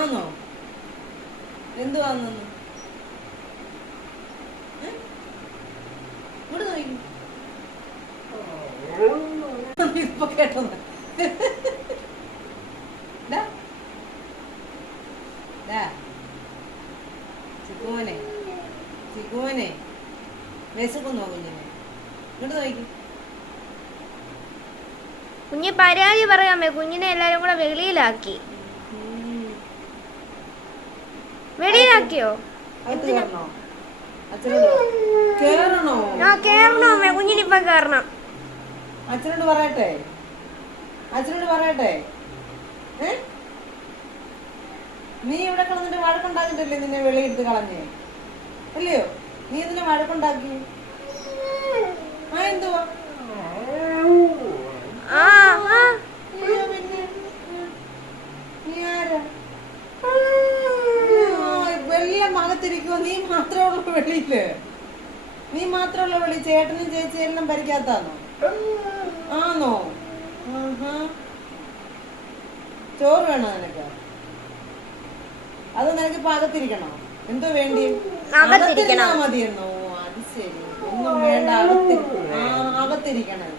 ആന്നോ? എന്തുവാന്നു ഇവിടെ നോക്കി ഇപ്പൊ കേട്ടോ. ചിക്കുമോനെ ചിക്കുമോനെ വിശക്കുന്നോ കുഞ്ഞിനെ? ഇങ്ങോട്ട് നോക്കി. കുഞ്ഞ് പരാതി പറയാമേ, കുഞ്ഞിനെ എല്ലാരും കൂടെ വെളിയിലാക്കി. വെളിയിലാക്കിയോ? കേറണോ അമ്മേ? കുഞ്ഞിനിപ്പം കേറണം. അച്ഛനോട് പറയട്ടെ, അച്ഛനോട് പറയട്ടെ. നീ ഇവിടെ കിടന്നിട്ട് വഴക്കുണ്ടാക്കിട്ടല്ലേ നിന്നെ വെളിയെടുത്ത് കളഞ്ഞേ? അല്ലയോ? നീ ഇതിനെ വഴക്കുണ്ടാക്കി. ആ എന്തുവാ? പിന്നെ നീ ആരാ? വെള്ളം അകത്തിരിക്കുവോ? നീ മാത്രമുള്ള വെളിയില്? നീ മാത്രമുള്ള വെളി? ചേട്ടനും ചേച്ചിയും എല്ലാം ഭരിക്കാത്താന്നോ? ആന്നോ? ചോറ് വേണോ നിനക്ക്? അത് നിനക്ക് ഇപ്പൊ അകത്തിരിക്കണോ? എന്തോ വേണ്ടി? അകത്തിരിക്കണോ മതിയെന്നോ? അത് ശരി, ഒന്നും വേണ്ട, അകത്തിരിക്കണം.